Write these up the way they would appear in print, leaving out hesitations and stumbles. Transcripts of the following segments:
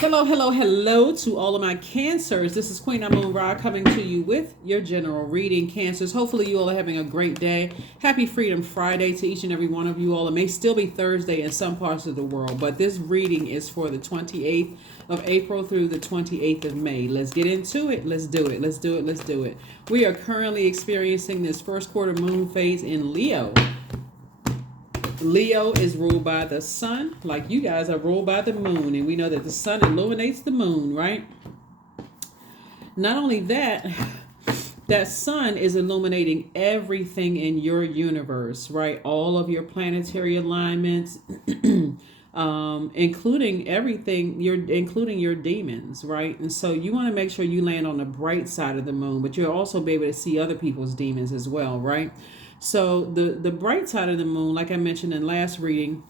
Hello, hello, hello to all of my Cancers. This is Queen Moon Ra coming to you with your general reading, Cancers. Hopefully, you all are having a great day. Happy Freedom Friday to each and every one of you all. It may still be Thursday in some parts of the world, but this reading is for the 28th of April through the 28th of May. Let's get into it. Let's do it. Let's do it. Let's do it. We are currently experiencing this first quarter moon phase in Leo. Leo is ruled by the sun, like you guys are ruled by the moon, and we know that the sun illuminates the moon, right? Not only that, that sun is illuminating everything in your universe, right? All of your planetary alignments, including everything, including your demons, right? And so you want to make sure you land on the bright side of the moon, but you'll also be able to see other people's demons as well, right? So the bright side of the moon, like I mentioned in last reading,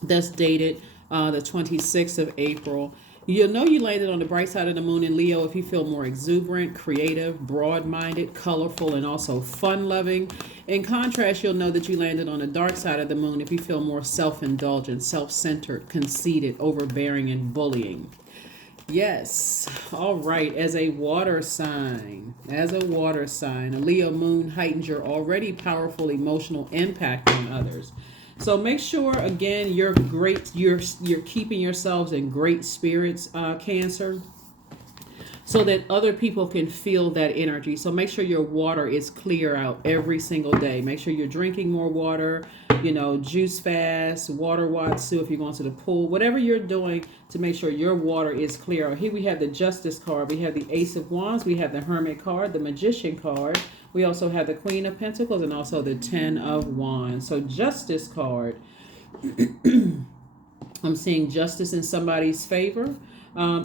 that's dated the 26th of April. You'll know you landed on the bright side of the moon in Leo if you feel more exuberant, creative, broad-minded, colorful, and also fun-loving. In contrast, you'll know that you landed on the dark side of the moon if you feel more self-indulgent, self-centered, conceited, overbearing, and bullying. Yes. All right. As a water sign, a Leo moon heightens your already powerful emotional impact on others. So make sure again you're keeping yourselves in great spirits, Cancer, so that other people can feel that energy. So make sure your water is clear out every single day. Make sure you're drinking more water, juice fast, water watsu if you're going to the pool, whatever you're doing to make sure your water is clear out. Here we have the Justice card. We have the Ace of Wands. We have the Hermit card, the Magician card. We also have the Queen of Pentacles and also the Ten of Wands. So Justice card. I'm seeing justice in somebody's favor.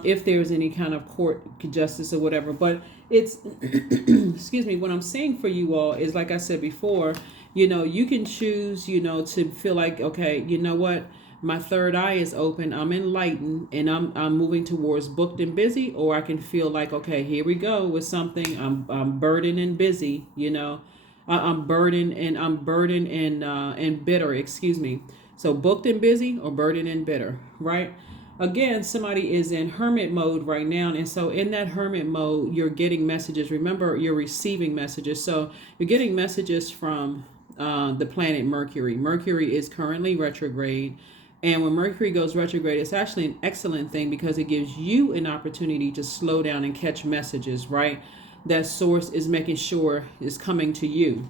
If there's any kind of court justice or whatever. But it's, excuse me, what I'm saying for you all is, like I said before, you can choose, to feel like, okay, you know what? My third eye is open. I'm enlightened and I'm moving towards booked and busy. Or I can feel like, okay, here we go with something. I'm burdened and busy, I'm burdened and bitter, excuse me. So booked and busy or burdened and bitter, right? Again, somebody is in hermit mode right now. And so in that hermit mode, you're getting messages. Remember, you're receiving messages. So you're getting messages from the planet Mercury. Mercury is currently retrograde. And when Mercury goes retrograde, it's actually an excellent thing because it gives you an opportunity to slow down and catch messages, right? That source is making sure is coming to you.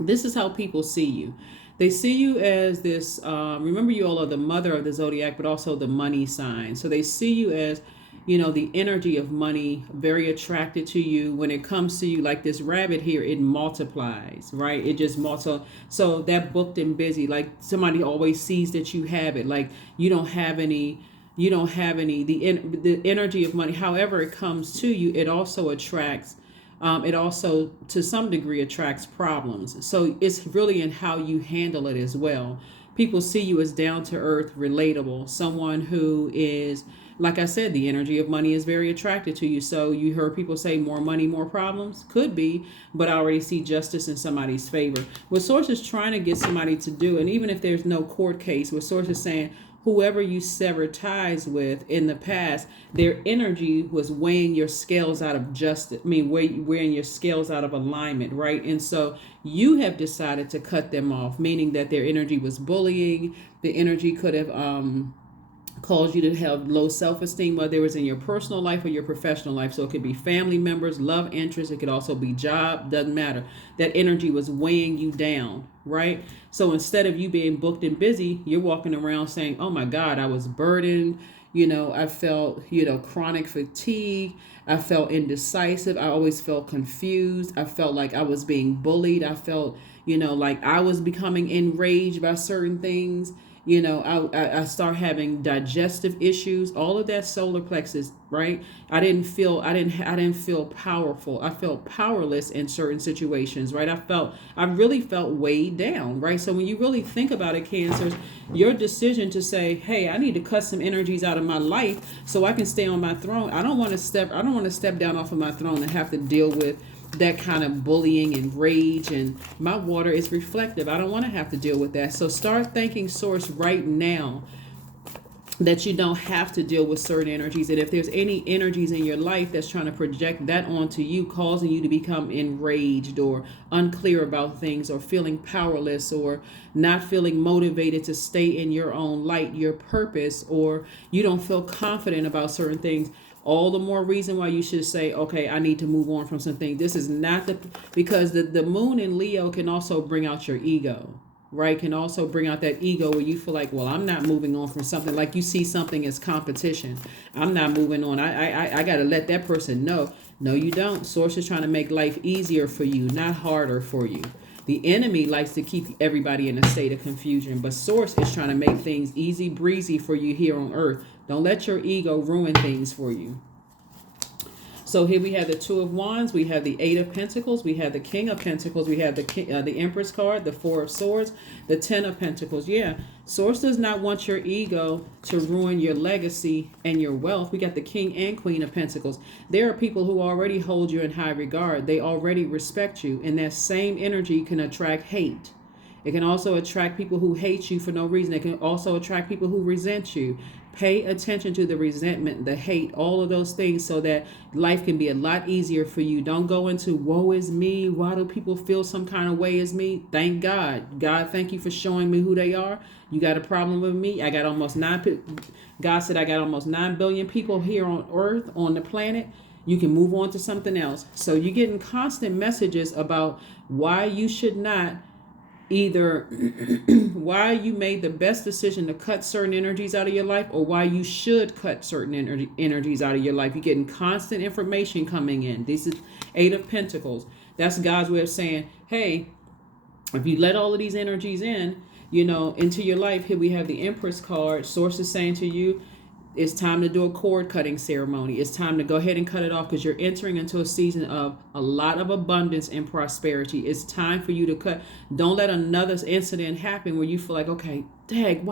This is how people see you. They see you as this, remember you all are the mother of the Zodiac, but also the money sign. So they see you as, the energy of money, very attracted to you. When it comes to you, like this rabbit here, it multiplies, right? It just multiplies. So that booked and busy, like somebody always sees that you have it. Like you don't have any, the energy of money. However it comes to you, it also attracts it also, to some degree, attracts problems. So it's really in how you handle it as well. People see you as down to earth, relatable, someone who is, like I said, the energy of money is very attracted to you. So you heard people say more money, more problems. Could be, but I already see justice in somebody's favor. What Source is trying to get somebody to do, and even if there's no court case, what Source is saying, whoever you sever ties with in the past, their energy was weighing your scales out of justice. Weighing your scales out of alignment, right? And so you have decided to cut them off, meaning that their energy was bullying. The energy could have caused you to have low self-esteem, whether it was in your personal life or your professional life. So it could be family members, love interests. It could also be job, doesn't matter. That energy was weighing you down, right? So instead of you being booked and busy, you're walking around saying, oh my God, I was burdened. I felt, chronic fatigue. I felt indecisive. I always felt confused. I felt like I was being bullied. I felt, like I was becoming enraged by certain things. I start having digestive issues, all of that solar plexus, right? I didn't feel powerful. I felt powerless in certain situations, right? I really felt weighed down, right? So when you really think about it, Cancers, your decision to say, hey, I need to cut some energies out of my life so I can stay on my throne. I don't want to step down off of my throne and have to deal with that kind of bullying and rage, and my water is reflective. I don't want to have to deal with that. So start thanking Source right now that you don't have to deal with certain energies. And if there's any energies in your life that's trying to project that onto you, causing you to become enraged or unclear about things, or feeling powerless, or not feeling motivated to stay in your own light, your purpose, or you don't feel confident about certain things, all the more reason why you should say, okay, I need to move on from something. This is not because the moon in Leo can also bring out your ego, right? Can also bring out that ego where you feel like, well, I'm not moving on from something. Like you see something as competition. I'm not moving on. I got to let that person know. No, you don't. Source is trying to make life easier for you, not harder for you. The enemy likes to keep everybody in a state of confusion, but Source is trying to make things easy breezy for you here on earth. Don't let your ego ruin things for you. So here we have the Two of Wands, we have the Eight of Pentacles, we have the King of Pentacles, we have the Empress card, the Four of Swords, the Ten of Pentacles. Yeah, Source does not want your ego to ruin your legacy and your wealth. We got the King and Queen of Pentacles. There are people who already hold you in high regard. They already respect you, and that same energy can attract hate. It can also attract people who hate you for no reason. It can also attract people who resent you. Pay attention to the resentment, the hate, all of those things, so that life can be a lot easier for you. Don't go into, woe is me. Why do people feel some kind of way as me? Thank God. God, thank you for showing me who they are. You got a problem with me? I got almost God said I got almost 9 billion people here on earth, on the planet. You can move on to something else. So you're getting constant messages about why you should not either why you made the best decision to cut certain energies out of your life, or why you should cut certain energies out of your life. You're getting constant information coming in. This is Eight of Pentacles. That's God's way of saying, hey, if you let all of these energies in, into your life, here we have the Empress card. Source is saying to you, it's time to do a cord cutting ceremony. It's time to go ahead and cut it off, because you're entering into a season of a lot of abundance and prosperity. It's time for you to cut. Don't let another incident happen where you feel like, okay, dang,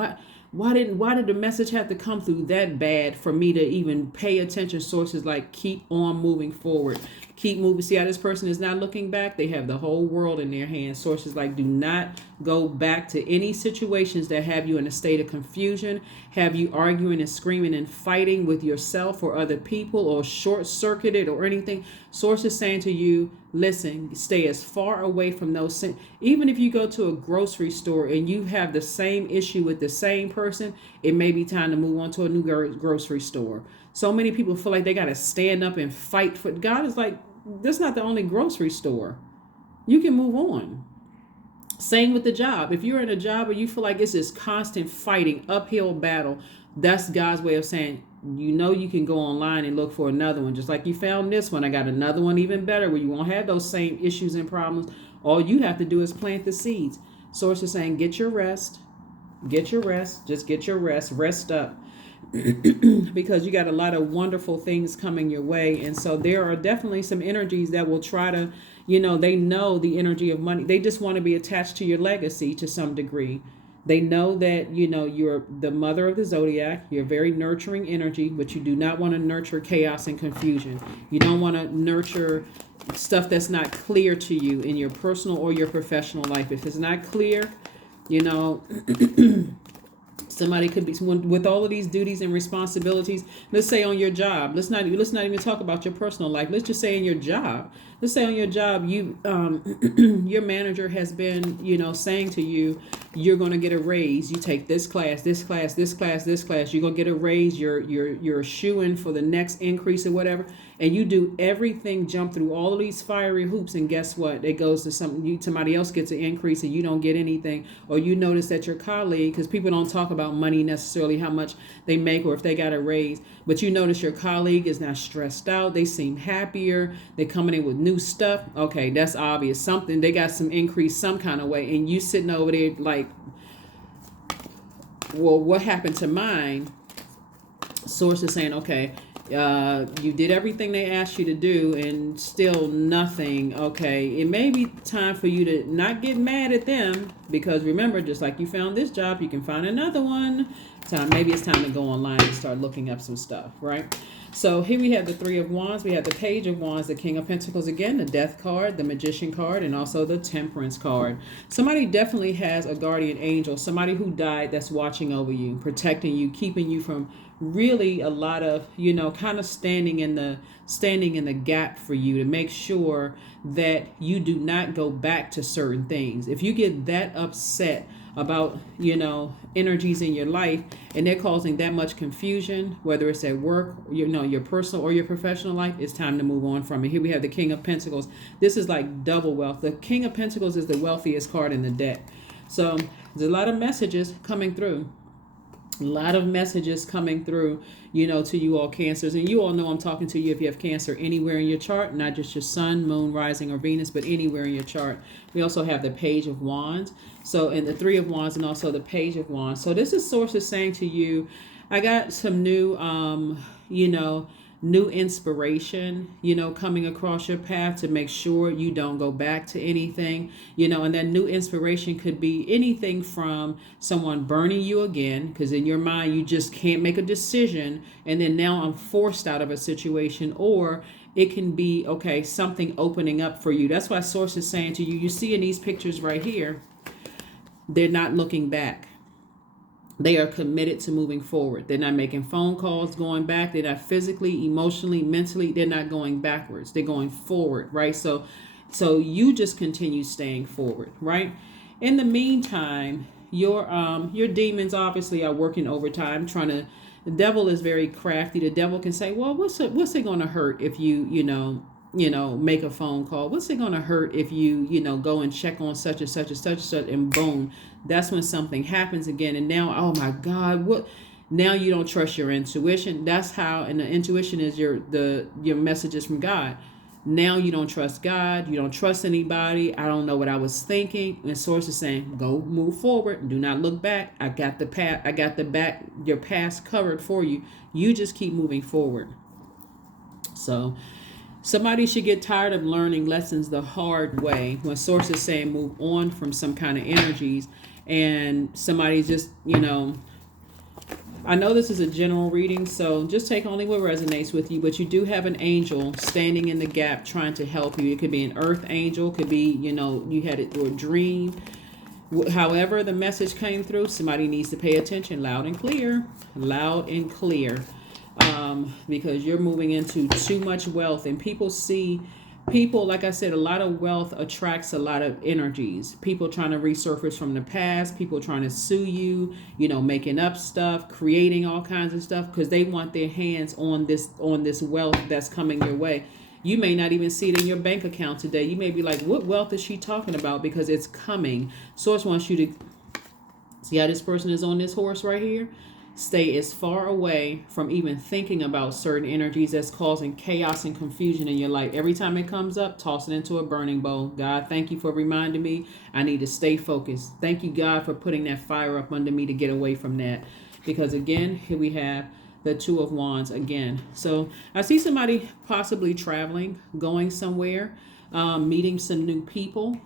why did the message have to come through that bad for me to even pay attention? Sources like, keep on moving forward. Keep moving. See how this person is not looking back? They have the whole world in their hands. Sources like, do not go back to any situations that have you in a state of confusion, have you arguing and screaming and fighting with yourself or other people, or short-circuited or anything. Sources saying to you, listen, stay as far away from those. Even if you go to a grocery store and you have the same issue with the same person, it may be time to move on to a new grocery store. So many people feel like they got to stand up and fight for. God is like, that's not the only grocery store. You can move on. Same with the job. If you're in a job where you feel like it's this constant fighting, uphill battle, that's God's way of saying, you can go online and look for another one. Just like you found this one, I got another one even better where you won't have those same issues and problems. All you have to do is plant the seeds. Source is saying, get your rest. Get your rest. Just get your rest. Rest up. Because you got a lot of wonderful things coming your way. And so there are definitely some energies that will try to, they know the energy of money. They just want to be attached to your legacy to some degree. They know that, you're the mother of the Zodiac. You're very nurturing energy, but you do not want to nurture chaos and confusion. You don't want to nurture stuff that's not clear to you in your personal or your professional life. If it's not clear, somebody could be, with all of these duties and responsibilities. Let's say on your job. Let's not even talk about your personal life. Let's just say in your job. Let's say on your job, you your manager has been, saying to you, you're going to get a raise. You take this class, this class, this class, this class. You're going to get a raise. You're shooing for the next increase or whatever. And you do everything, jump through all of these fiery hoops, and guess what? It goes to somebody else gets an increase and you don't get anything. Or you notice that your colleague, because people don't talk about money necessarily, how much they make or if they got a raise, but you notice your colleague is not stressed out. They seem happier. They're coming in with new stuff. Okay, that's obvious. Something, they got some increase some kind of way. And you sitting over there like, well, what happened to mine? Source is saying, okay, You did everything they asked you to do and still nothing. Okay, it may be time for you to not get mad at them, because remember, just like you found this job, you can find another one. Maybe it's time to go online and start looking up some stuff, right? So here we have the Three of Wands, we have the Page of Wands, the King of Pentacles again, the Death card, the Magician card, and also the Temperance card. Somebody definitely has a guardian angel, somebody who died that's watching over you, protecting you, keeping you from really a lot of, kind of standing in the gap for you to make sure that you do not go back to certain things. If you get that upset about, energies in your life, and they're causing that much confusion, whether it's at work, your personal or your professional life, it's time to move on from it. Here we have the King of Pentacles. This is like double wealth. The King of Pentacles is the wealthiest card in the deck. So there's a lot of messages coming through. A lot of messages coming through, to you all Cancers. And you all know I'm talking to you if you have Cancer anywhere in your chart, not just your sun, moon, rising, or Venus, but anywhere in your chart. We also have the Page of Wands. So, and the Three of Wands, and also the Page of Wands. So this is Source is saying to you, I got some new, new inspiration, coming across your path to make sure you don't go back to anything, and that new inspiration could be anything from someone burning you again, because in your mind, you just can't make a decision. And then now I'm forced out of a situation, or it can be, okay, something opening up for you. That's why Source is saying to you, you see in these pictures right here, they're not looking back. They are committed to moving forward. They're not making phone calls, going back. They're not physically, emotionally, mentally. They're not going backwards. They're going forward, right? So you just continue staying forward, right? In the meantime, your demons obviously are working overtime, The devil is very crafty. The devil can say, well, what's it going to hurt if make a phone call? What's it going to hurt if you go and check on such and such and such and such, and boom, that's when something happens again. And now, oh my God, what? Now you don't trust your intuition. That's how, and the intuition is your messages from God. Now you don't trust God. You don't trust anybody. I don't know what I was thinking. And Source is saying, go move forward. Do not look back. I got your past covered for you. You just keep moving forward. So somebody should get tired of learning lessons the hard way. When Source is saying move on from some kind of energies, and somebody just, I know this is a general reading, so just take only what resonates with you, but you do have an angel standing in the gap trying to help you. It could be an earth angel, could be, you had it through a dream. However the message came through, somebody needs to pay attention loud and clear, because you're moving into too much wealth, and people, like I said, a lot of wealth attracts a lot of energies. People trying to resurface from the past, people trying to sue you, making up stuff, creating all kinds of stuff, because they want their hands on this wealth that's coming your way. You may not even see it in your bank account today. You may be like, what wealth is she talking about? Because it's coming. Source wants you to see how this person is on this horse right here. Stay as far away from even thinking about certain energies that's causing chaos and confusion in your life. Every time it comes up, toss it into a burning bowl. God, thank you for reminding me. I need to stay focused. Thank you, God, for putting that fire up under me to get away from that. Because again, here we have the Two of Wands again. So I see somebody possibly traveling, going somewhere. Meeting some new people,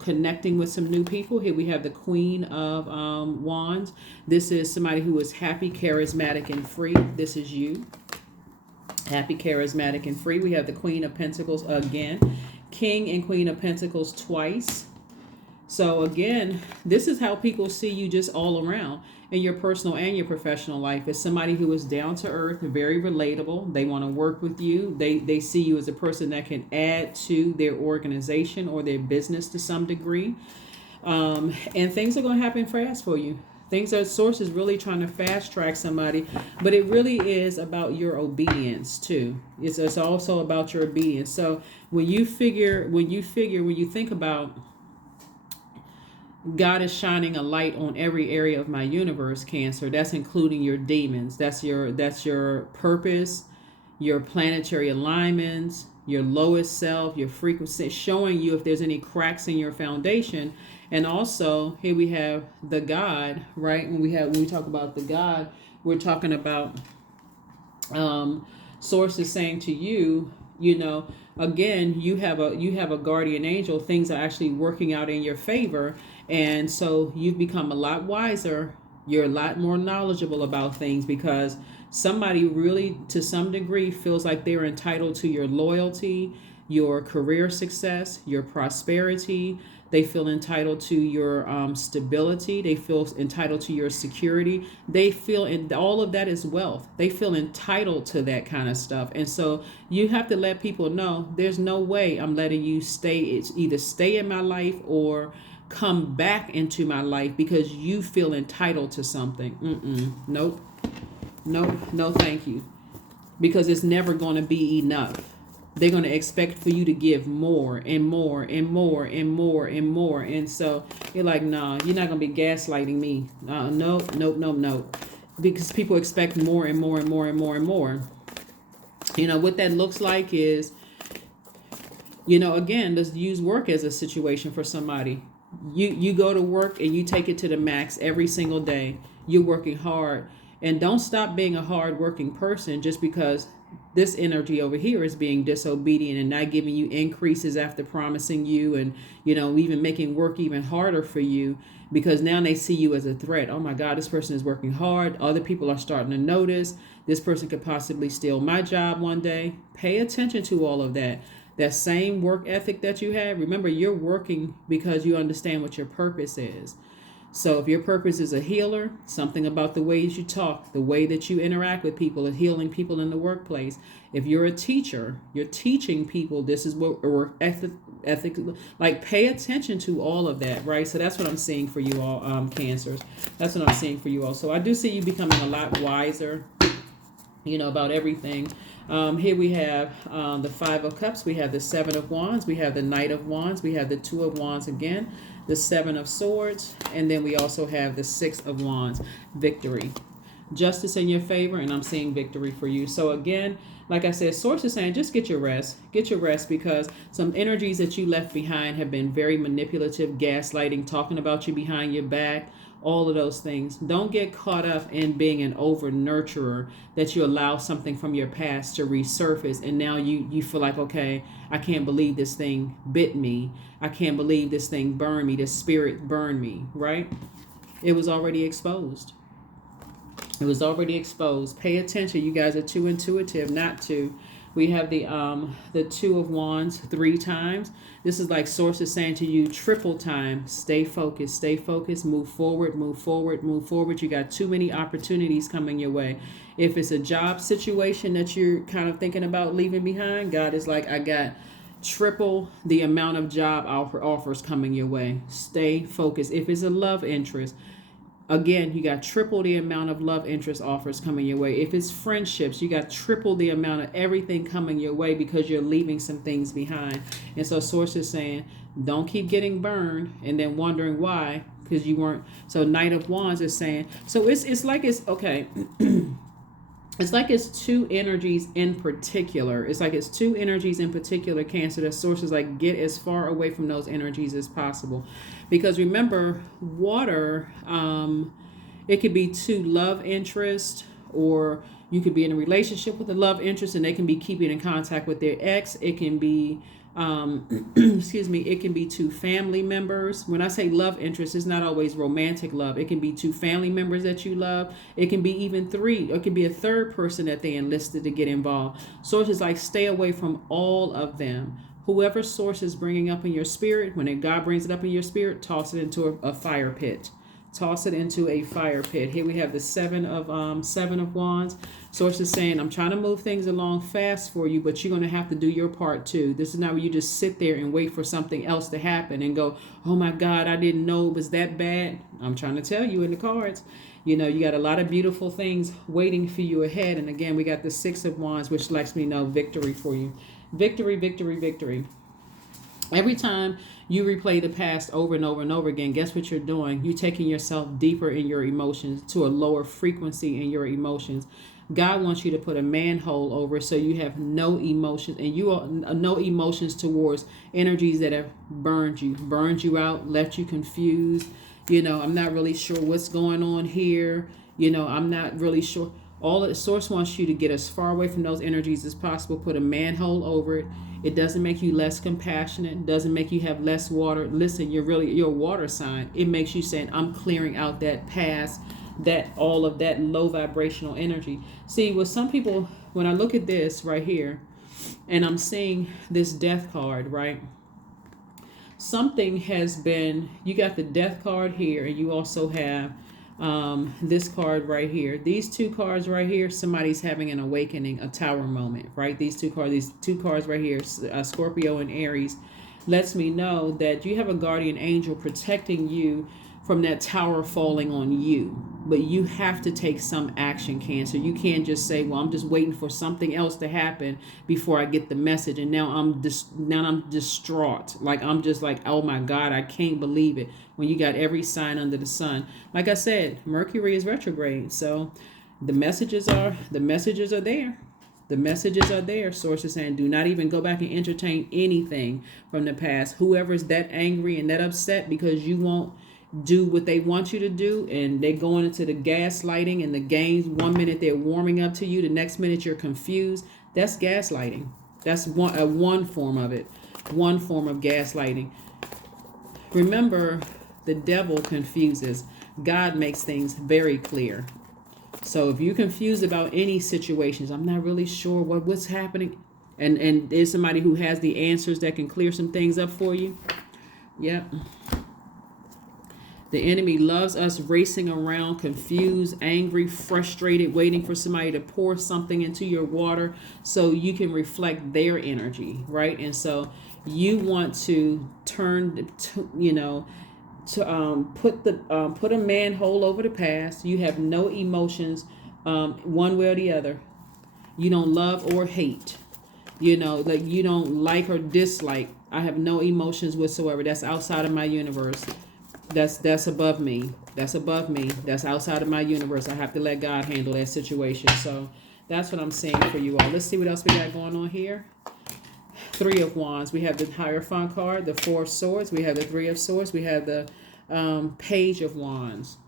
connecting with some new people. Here we have the Queen of Wands. This is somebody who is happy, charismatic, and free. This is you. Happy, charismatic, and free. We have the Queen of Pentacles again. King and Queen of Pentacles twice. So again, this is how people see you just all around in your personal and your professional life. As somebody who is down to earth, very relatable. They want to work with you. They see you as a person that can add to their organization or their business to some degree. And things are going to happen fast for you. Things that Source is really trying to fast track somebody, but it really is about your obedience too. It's also about your obedience. So when you think about God is shining a light on every area of my universe, Cancer. That's including your demons. That's your purpose, your planetary alignments, your lowest self, your frequency, showing you if there's any cracks in your foundation. And also, here we have the God, right? When we talk about the God, we're talking about Source is saying to you, again, you have a guardian angel. Things are actually working out in your favor, and so you've become a lot wiser. You're a lot more knowledgeable about things because somebody really, to some degree, feels like they're entitled to your loyalty, your career success, your prosperity. They feel entitled to your stability. They feel entitled to your security. They feel, and all of that is wealth. They feel entitled to that kind of stuff. And so you have to let people know there's no way I'm letting you stay. It's either stay in my life or come back into my life because you feel entitled to something. Nope. No, thank you. Because it's never going to be enough. They're going to expect for you to give more and more and more and more and more. And so you're like, nah, you're not going to be gaslighting me. Nope. Because people expect more and more and more and more and more. What that looks like is, again, let's use work as a situation for somebody. You go to work and you take it to the max every single day. You're working hard. And don't stop being a hard-working person just because this energy over here is being disobedient and not giving you increases after promising you and, even making work even harder for you because now they see you as a threat. Oh my God, this person is working hard. Other people are starting to notice. This person could possibly steal my job one day. Pay attention to all of that. That same work ethic that you have. Remember, you're working because you understand what your purpose is. So if your purpose is a healer, something about the ways you talk, the way that you interact with people, is healing people in the workplace. If you're a teacher, you're teaching people. This is what work ethic, like pay attention to all of that, right? So that's what I'm seeing for you all, Cancers. That's what I'm seeing for you all. So I do see you becoming a lot wiser, about everything. Here we have the Five of Cups. We have the Seven of Wands. We have the Knight of Wands. We have the Two of Wands again. The Seven of Swords. And then we also have the Six of Wands. Victory. Justice in your favor. And I'm seeing victory for you. So again, like I said, Source is saying just get your rest. Get your rest because some energies that you left behind have been very manipulative, gaslighting, talking about you behind your back. All of those things. Don't get caught up in being an over nurturer that you allow something from your past to resurface. And now you feel like, okay, I can't believe this thing bit me. I can't believe this thing burned me. This spirit burned me, right? It was already exposed. It was already exposed. Pay attention. You guys are too intuitive not to. We have the Two of Wands 3 times. This is like Source is saying to you, triple time. Stay focused, move forward. You got too many opportunities coming your way. If it's a job situation that you're kind of thinking about leaving behind, God is like, I got triple the amount of job offers coming your way. Stay focused. If it's a love interest, again, you got triple the amount of love interest offers coming your way. If it's friendships, you got triple the amount of everything coming your way because you're leaving some things behind. And so Source is saying, don't keep getting burned and then wondering why because you weren't. So Knight of Wands is saying, so it's like it's, okay. It's like it's two energies in particular. It's like it's two energies in particular, Cancer. That Source is like, get as far away from those energies as possible. Because remember, water, it could be two love interest, or you could be in a relationship with a love interest and they can be keeping in contact with their ex. It can be, it can be two family members. When I say love interest, it's not always romantic love. It can be two family members that you love. It can be even 3. It can be a third person that they enlisted to get involved. Source is like, stay away from all of them. Whoever Source is bringing up in your spirit, when God brings it up in your spirit, toss it into a fire pit. Toss it into a fire pit. Here we have the Seven of Wands. Source is saying, I'm trying to move things along fast for you, but you're going to have to do your part too. This is not where you just sit there and wait for something else to happen and go, oh my God, I didn't know it was that bad. I'm trying to tell you in the cards, you got a lot of beautiful things waiting for you ahead. And again, we got the Six of Wands, which lets me know victory for you. Victory, victory, victory. Every time you replay the past over and over and over again, guess what you're doing? You're taking yourself deeper in your emotions, to a lower frequency in your emotions. God wants you to put a manhole over so you have no emotions, and you are no emotions towards energies that have burned you out, left you confused. I'm not really sure what's going on here. I'm not really sure. All the source wants you to get as far away from those energies as possible. Put a manhole over it. It doesn't make you less compassionate. Doesn't make you have less water. Listen, you're a water sign. It makes you saying, I'm clearing out that past, that all of that low vibrational energy. See, with some people, when I look at this right here, and I'm seeing this death card, right? Something has been, you got the death card here, and you also have this card right here. These two cards right here, somebody's having an awakening, a tower moment, right? These two cards right here, Scorpio and Aries, lets me know that you have a guardian angel protecting you from that tower falling on you. But you have to take some action, Cancer. You can't just say, well, I'm just waiting for something else to happen before I get the message. And now I'm distraught. Like, I'm just like, oh my God, I can't believe it. When you got every sign under the sun. Like I said, Mercury is retrograde. So the messages are there. The messages are there. Sources saying, do not even go back and entertain anything from the past. Whoever's that angry and that upset because you won't do what they want you to do, and they're going into the gaslighting and the games. 1 minute they're warming up to you, the next minute you're confused. That's gaslighting. That's one form of it. One form of gaslighting. Remember, the devil confuses. God makes things very clear. So if you're confused about any situations, I'm not really sure what's happening, and there's somebody who has the answers that can clear some things up for you. Yep. The enemy loves us racing around, confused, angry, frustrated, waiting for somebody to pour something into your water so you can reflect their energy, right? And so you want to put a manhole over the past. You have no emotions, one way or the other. You don't love or hate. Like you don't like or dislike. I have no emotions whatsoever. That's outside of my universe. That's above me. That's above me. That's outside of my universe. I have to let God handle that situation. So that's what I'm saying for you all. Let's see what else we got going on here. Three of Wands. We have the Hierophant card, the Four of Swords. We have the Three of Swords. We have the Page of Wands.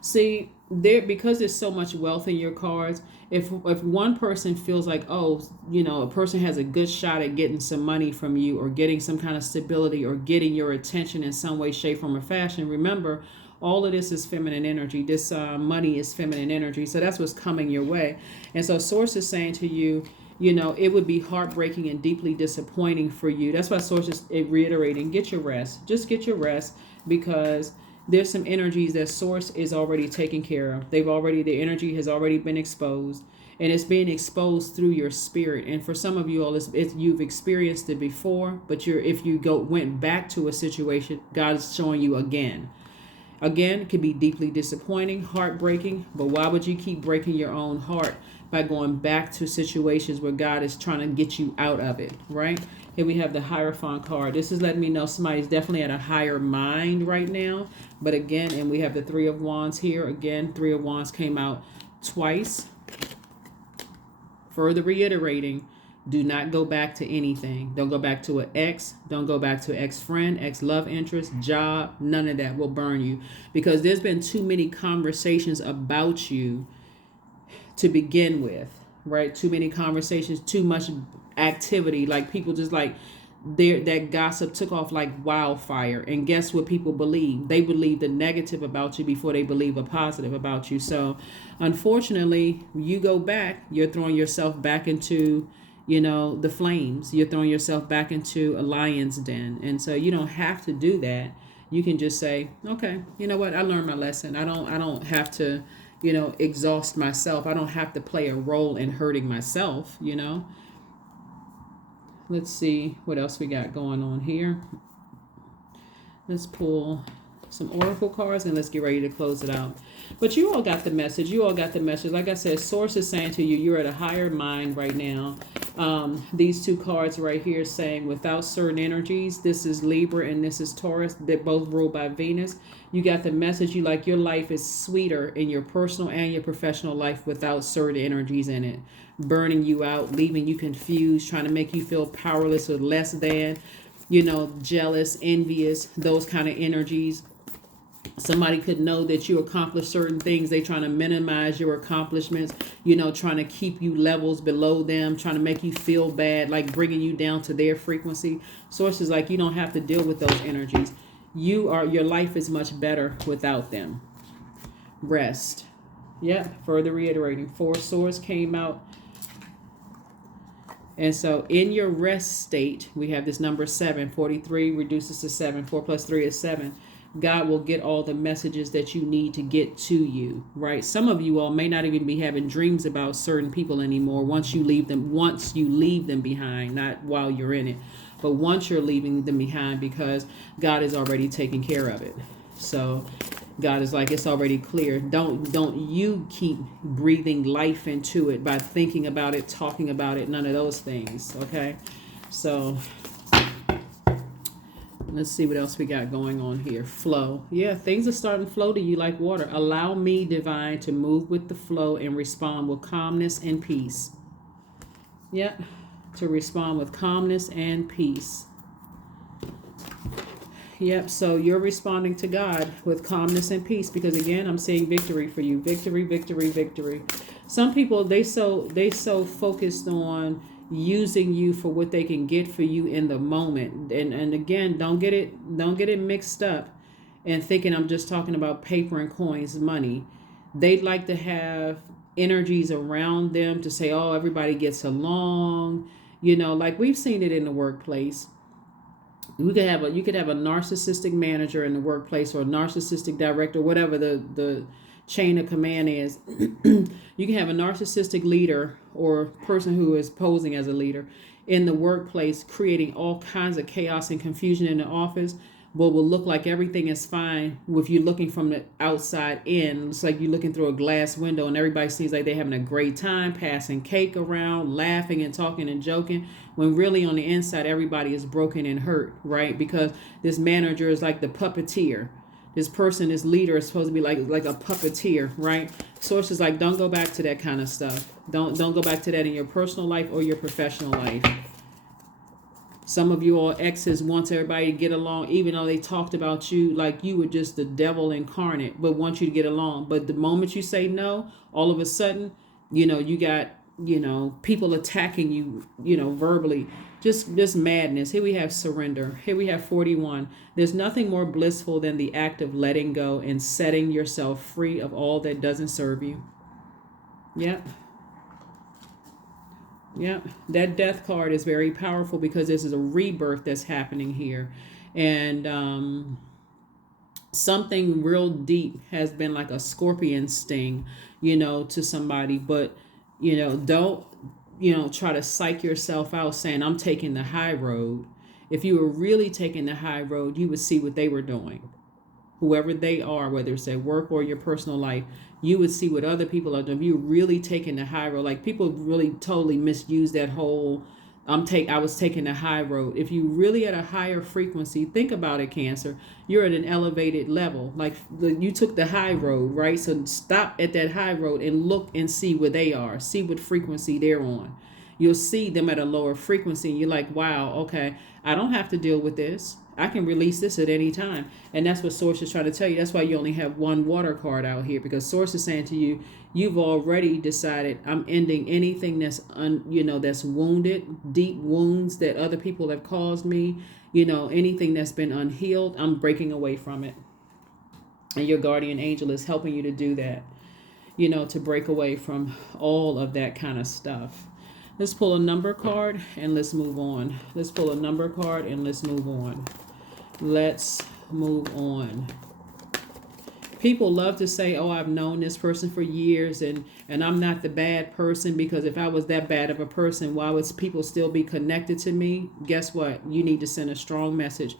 See, because there's so much wealth in your cards, if one person feels like, oh, a person has a good shot at getting some money from you or getting some kind of stability or getting your attention in some way, shape, form, or fashion, remember, all of this is feminine energy. This money is feminine energy. So that's what's coming your way. And so Source is saying to you, it would be heartbreaking and deeply disappointing for you. That's why Source is reiterating, get your rest. Just get your rest, because there's some energies that Source is already taking care of. The energy has already been exposed, and it's being exposed through your spirit. And for some of you all, you've experienced it before, but if you went back to a situation, God is showing you again. Again, it could be deeply disappointing, heartbreaking, but why would you keep breaking your own heart by going back to situations where God is trying to get you out of it, right? Here we have the Hierophant card. This is letting me know somebody's definitely at a higher mind right now. But again, and we have the Three of Wands here. Again, Three of Wands came out twice. Further reiterating, do not go back to anything. Don't go back to an ex. Don't go back to an ex-friend, ex-love interest, job. None of that will burn you, because there's been too many conversations about you to begin with, right? Too many conversations, too much activity. Like people just like that gossip took off like wildfire. And guess what people believe? They believe the negative about you before they believe a positive about you. So unfortunately, you go back, you're throwing yourself back into, the flames. You're throwing yourself back into a lion's den. And so you don't have to do that. You can just say, okay, you know what? I learned my lesson. I don't have to, exhaust myself. I don't have to play a role in hurting myself, Let's see what else we got going on here. Let's pull some oracle cards and let's get ready to close it out. But you all got the message. Like I said, Source is saying to you, you're at a higher mind right now. These two cards right here saying without certain energies, this is Libra and this is Taurus. They're both ruled by Venus. You got the message. Your life is sweeter in your personal and your professional life without certain energies in it. Burning you out, leaving you confused, trying to make you feel powerless or less than, jealous, envious, those kind of energies. Somebody could know that you accomplish certain things. They trying to minimize your accomplishments, trying to keep you levels below them, trying to make you feel bad, like bringing you down to their frequency. Source is like, you don't have to deal with those energies. Your life is much better without them. Rest. Yep. Further reiterating, 4 swords came out. And so in your rest state, we have this number 7. 43 reduces to 7. 4 plus 3 is 7. God will get all the messages that you need to get to you, right? Some of you all may not even be having dreams about certain people anymore once you leave them behind, not while you're in it, but once you're leaving them behind, because God is already taking care of it. So God is like, it's already clear. Don't you keep breathing life into it by thinking about it, talking about it, none of those things, okay? So let's see what else we got going on here. Flow. Yeah, things are starting to flow to you like water. Allow me, divine, to move with the flow and respond with calmness and peace. Yep, to respond with calmness and peace. Yep, so you're responding to God with calmness and peace, because again, I'm seeing victory for you. Victory, victory, victory. Some people, they so focused on using you for what they can get for you in the moment. And again, don't get it mixed up and thinking I'm just talking about paper and coins, money. They'd like to have energies around them to say, oh, everybody gets along, like we've seen it in the workplace. You could have a narcissistic manager in the workplace, or a narcissistic director, whatever the chain of command is. You can have a narcissistic leader or person who is posing as a leader in the workplace, creating all kinds of chaos and confusion in the office, but will look like everything is fine with you looking from the outside in. It's like you're looking through a glass window and everybody seems like they're having a great time, passing cake around, laughing and talking and joking, when really on the inside everybody is broken and hurt, right? Because this manager is like the puppeteer. This person, this leader, is supposed to be like a puppeteer, right? Source is like, don't go back to that kind of stuff. Don't go back to that in your personal life or your professional life. Some of you all exes want everybody to get along, even though they talked about you like you were just the devil incarnate, but want you to get along. But the moment you say no, all of a sudden, you got, people attacking you, verbally. Just madness. Here we have surrender. Here we have 41. There's nothing more blissful than the act of letting go and setting yourself free of all that doesn't serve you. Yep. Yep. That death card is very powerful because this is a rebirth that's happening here. And something real deep has been like a scorpion sting, to somebody. But, don't try to psych yourself out saying I'm taking the high road. If you were really taking the high road, you would see what they were doing. Whoever they are, whether it's at work or your personal life, you would see what other people are doing. If you're really taking the high road, like people really totally misuse that whole I was taking the high road. If you really at a higher frequency, think about it, Cancer. You're at an elevated level. Like you took the high road, right? So stop at that high road and look and see where they are. See what frequency they're on. You'll see them at a lower frequency. And you're like, wow, okay, I don't have to deal with this. I can release this at any time. And that's what Source is trying to tell you. That's why you only have one water card out here, because Source is saying to you, you've already decided I'm ending anything that's, that's wounded, deep wounds that other people have caused me, anything that's been unhealed, I'm breaking away from it. And your guardian angel is helping you to do that, to break away from all of that kind of stuff. Let's pull a number card and let's move on. Let's pull a number card and let's move on. Let's move on. People love to say, oh, I've known this person for years and I'm not the bad person, because if I was that bad of a person, why would people still be connected to me? Guess what? You need to send a strong message.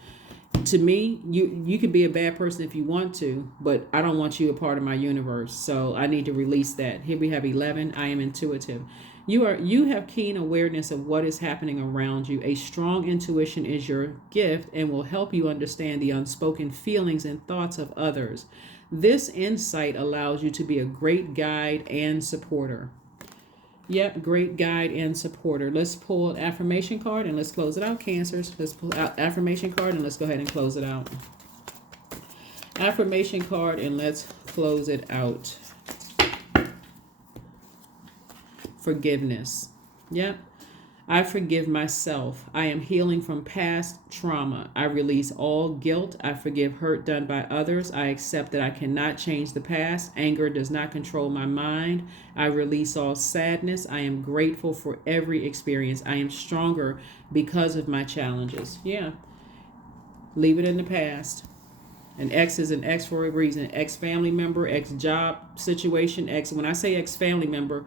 To me, you can be a bad person if you want to, but I don't want you a part of my universe. So I need to release that. Here we have 11. I am intuitive. You have keen awareness of what is happening around you. A strong intuition is your gift and will help you understand the unspoken feelings and thoughts of others. This insight allows you to be a great guide and supporter. Yep, great guide and supporter. Let's pull an affirmation card and let's close it out, Cancers. Let's pull out affirmation card and let's go ahead and close it out. Affirmation card, and let's close it out. Forgiveness. Yep. I forgive myself. I am healing from past trauma. I release all guilt. I forgive hurt done by others. I accept that I cannot change the past. Anger does not control my mind. I release all sadness. I am grateful for every experience. I am stronger because of my challenges. Yeah. Leave it in the past. An ex is an ex for a reason. Ex family member, ex job situation, ex. When I say ex family member,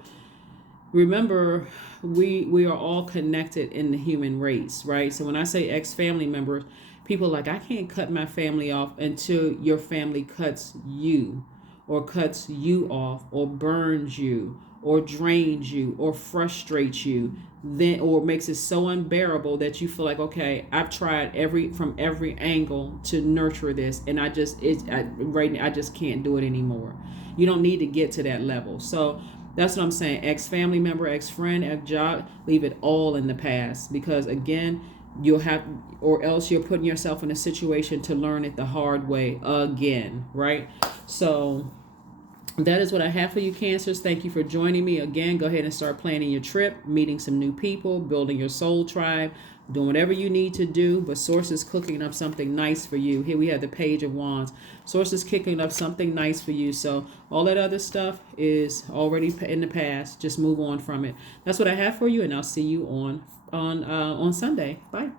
remember, we are all connected in the human race, right? So when I say ex-family members, people are like, I can't cut my family off until your family cuts you, or cuts you off, or burns you, or drains you, or frustrates you, then, or makes it so unbearable that you feel like, okay, I've tried from every angle to nurture this, and I just can't do it anymore. You don't need to get to that level. So that's what I'm saying. Ex-family member, ex-friend, ex-job, leave it all in the past, because again, you'll have, or else you're putting yourself in a situation to learn it the hard way again, right? So that is what I have for you, Cancers. Thank you for joining me again. Go ahead and start planning your trip, meeting some new people, building your soul tribe, doing whatever you need to do. But Source is cooking up something nice for you. Here we have the Page of Wands. Source is kicking up something nice for you. So all that other stuff is already in the past. Just move on from it. That's what I have for you, and I'll see you on Sunday. Bye.